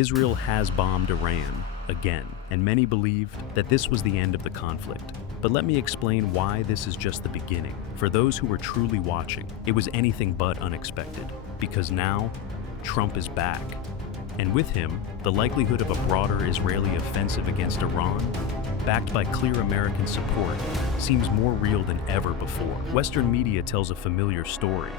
Israel has bombed Iran again, and many believed that this was the end of the conflict. But let me explain why this is just the beginning. For those who were truly watching, it was anything but unexpected, because now Trump is back. And with him, the likelihood of a broader Israeli offensive against Iran, backed by clear American support, seems more real than ever before. Western media tells a familiar story.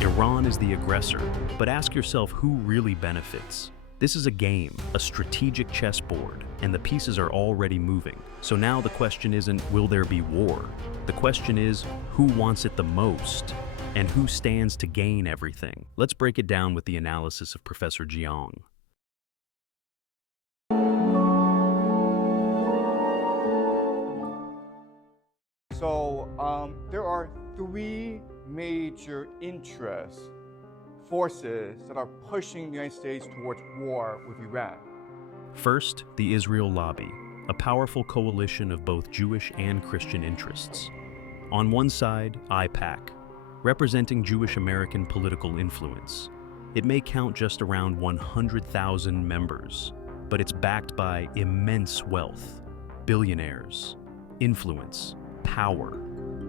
Iran is the aggressor, but ask yourself who really benefits. This is a game, a strategic chessboard, and the pieces are already moving. So now the question isn't, will there be war? The question is, who wants it the most? And who stands to gain everything? Let's break it down with the analysis of Professor Jiang. So there are three major forces that are pushing the United States towards war with Iran. First, the Israel lobby, a powerful coalition of both Jewish and Christian interests. On one side, AIPAC, representing Jewish American political influence. It may count just around 100,000 members, but it's backed by immense wealth, billionaires, influence, power.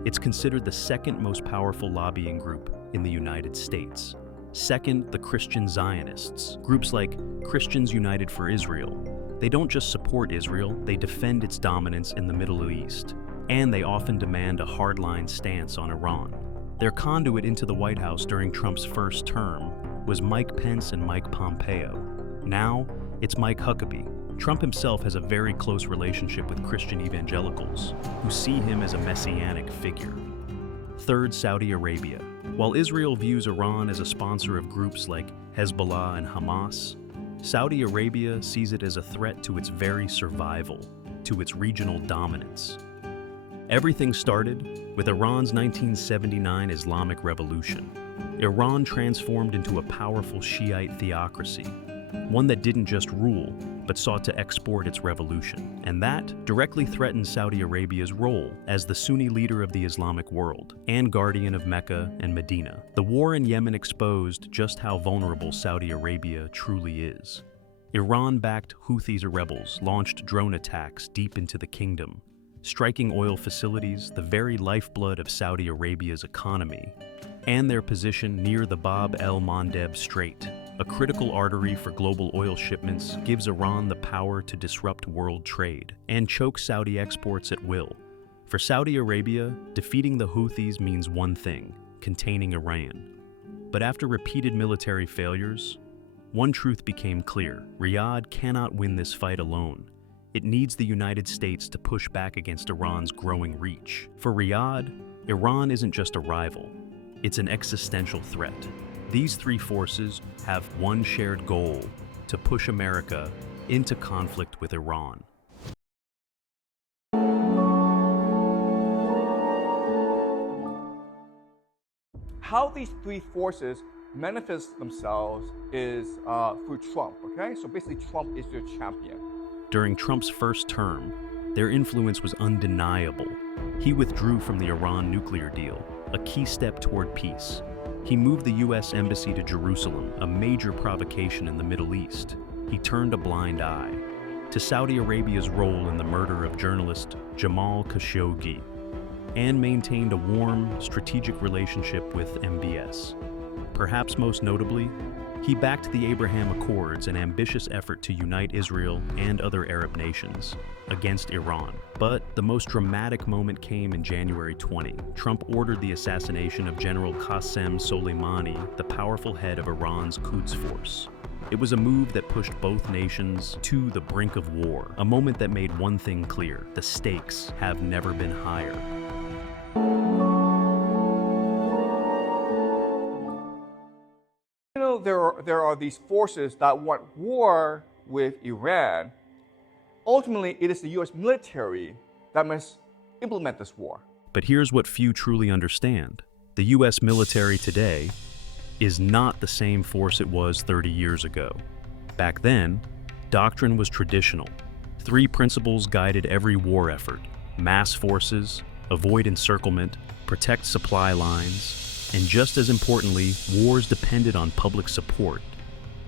It's considered the second most powerful lobbying group in the United States. Second, the Christian Zionists, groups like Christians United for Israel. They don't just support Israel, they defend its dominance in the Middle East, and they often demand a hardline stance on Iran. Their conduit into the White House during Trump's first term was Mike Pence and Mike Pompeo. Now, it's Mike Huckabee. Trump himself has a very close relationship with Christian evangelicals, who see him as a messianic figure. Third, Saudi Arabia. While Israel views Iran as a sponsor of groups like Hezbollah and Hamas, Saudi Arabia sees it as a threat to its very survival, to its regional dominance. Everything started with Iran's 1979 Islamic Revolution. Iran transformed into a powerful Shiite theocracy, one that didn't just rule, but sought to export its revolution. And that directly threatened Saudi Arabia's role as the Sunni leader of the Islamic world and guardian of Mecca and Medina. The war in Yemen exposed just how vulnerable Saudi Arabia truly is. Iran-backed Houthis rebels launched drone attacks deep into the kingdom, striking oil facilities, the very lifeblood of Saudi Arabia's economy, and their position near the Bab el-Mandeb Strait. A critical artery for global oil shipments, gives Iran the power to disrupt world trade and choke Saudi exports at will. For Saudi Arabia, defeating the Houthis means one thing: containing Iran. But after repeated military failures, one truth became clear: Riyadh cannot win this fight alone. It needs the United States to push back against Iran's growing reach. For Riyadh, Iran isn't just a rival, it's an existential threat. These three forces have one shared goal: to push America into conflict with Iran. How these three forces manifest themselves is through Trump, okay? So basically Trump is their champion. During Trump's first term, their influence was undeniable. He withdrew from the Iran nuclear deal, a key step toward peace. He moved the U.S. Embassy to Jerusalem, a major provocation in the Middle East. He turned a blind eye to Saudi Arabia's role in the murder of journalist Jamal Khashoggi, and maintained a warm, strategic relationship with MBS. Perhaps most notably, he backed the Abraham Accords, an ambitious effort to unite Israel and other Arab nations against Iran. But the most dramatic moment came in January 20. Trump ordered the assassination of General Qasem Soleimani, the powerful head of Iran's Quds Force. It was a move that pushed both nations to the brink of war, a moment that made one thing clear: the stakes have never been higher. You know, there are these forces that want war with Iran. Ultimately, it is the U.S. military that must implement this war. But here's what few truly understand. The U.S. military today is not the same force it was 30 years ago. Back then, doctrine was traditional. Three principles guided every war effort: mass forces, avoid encirclement, protect supply lines, and just as importantly, wars depended on public support.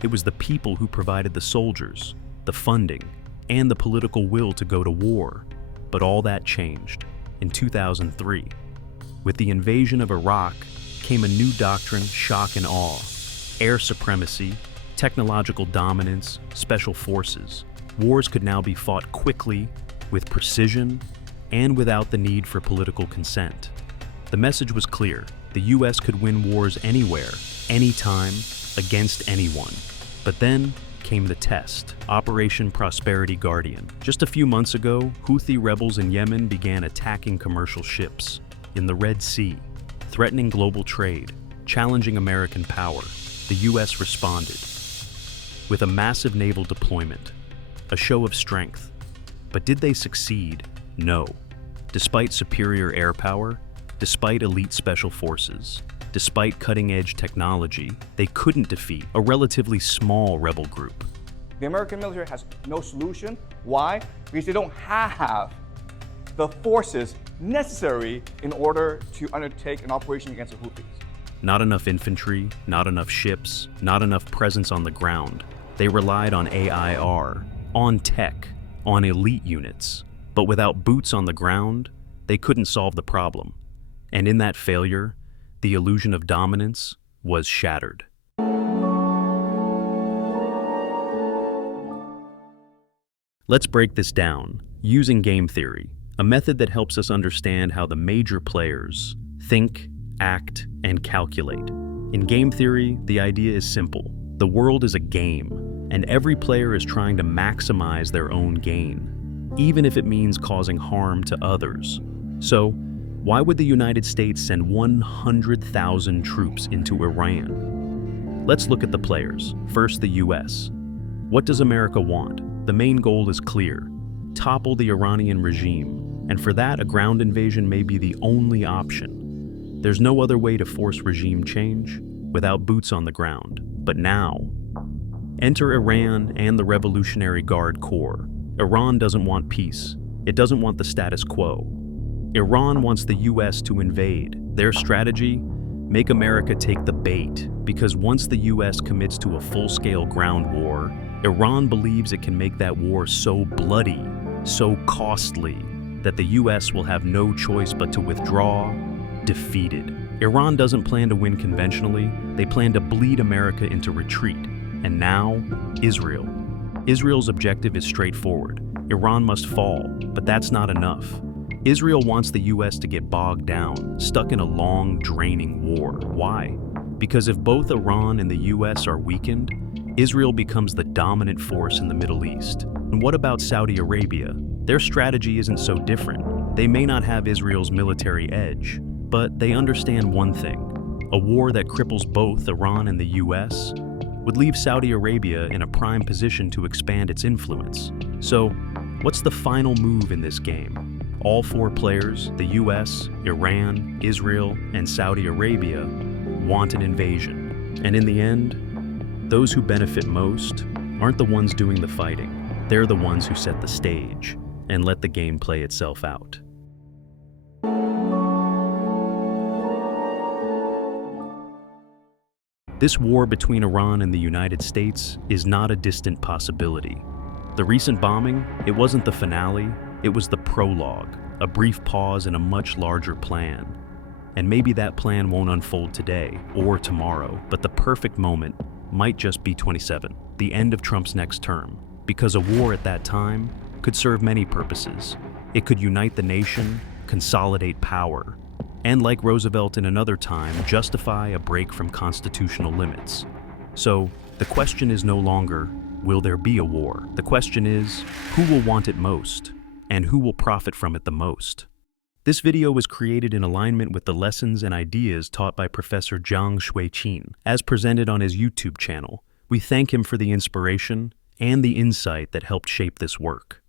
It was the people who provided the soldiers, the funding, and the political will to go to war. But all that changed in 2003. With the invasion of Iraq came a new doctrine, shock and awe: air supremacy, technological dominance, special forces. Wars could now be fought quickly, with precision, and without the need for political consent. The message was clear: the US could win wars anywhere, anytime, against anyone. But then came the test, Operation Prosperity Guardian. Just a few months ago, Houthi rebels in Yemen began attacking commercial ships in the Red Sea, threatening global trade, challenging American power. The US responded with a massive naval deployment, a show of strength. But did they succeed? No. Despite superior air power, despite elite special forces, despite cutting-edge technology, they couldn't defeat a relatively small rebel group. The American military has no solution. Why? Because they don't have the forces necessary in order to undertake an operation against the Houthis. Not enough infantry, not enough ships, not enough presence on the ground. They relied on AIR, on tech, on elite units. But without boots on the ground, they couldn't solve the problem. And in that failure, the illusion of dominance was shattered. Let's break this down using game theory, a method that helps us understand how the major players think, act, and calculate. In game theory, the idea is simple. The world is a game, and every player is trying to maximize their own gain, even if it means causing harm to others. So, why would the United States send 100,000 troops into Iran? Let's look at the players. First, the US. What does America want? The main goal is clear: topple the Iranian regime, and for that, a ground invasion may be the only option. There's no other way to force regime change without boots on the ground. But now, enter Iran and the Revolutionary Guard Corps. Iran doesn't want peace. It doesn't want the status quo. Iran wants the US to invade. Their strategy? Make America take the bait, because once the US commits to a full-scale ground war, Iran believes it can make that war so bloody, so costly, that the US will have no choice but to withdraw, defeated. Iran doesn't plan to win conventionally. They plan to bleed America into retreat. And now, Israel. Israel's objective is straightforward. Iran must fall, but that's not enough. Israel wants the US to get bogged down, stuck in a long, draining war. Why? Because if both Iran and the US are weakened, Israel becomes the dominant force in the Middle East. And what about Saudi Arabia? Their strategy isn't so different. They may not have Israel's military edge, but they understand one thing: a war that cripples both Iran and the US would leave Saudi Arabia in a prime position to expand its influence. So, what's the final move in this game? All four players, the US, Iran, Israel, and Saudi Arabia, want an invasion. And in the end, those who benefit most aren't the ones doing the fighting. They're the ones who set the stage and let the game play itself out. This war between Iran and the United States is not a distant possibility. The recent bombing, it wasn't the finale, it was the prologue, a brief pause in a much larger plan. And maybe that plan won't unfold today or tomorrow, but the perfect moment might just be 27, the end of Trump's next term, because a war at that time could serve many purposes. It could unite the nation, consolidate power, and like Roosevelt in another time, justify a break from constitutional limits. So, the question is no longer, will there be a war? The question is, who will want it most? And who will profit from it the most? This video was created in alignment with the lessons and ideas taught by Professor Jiang Xueqin, as presented on his YouTube channel. We thank him for the inspiration and the insight that helped shape this work.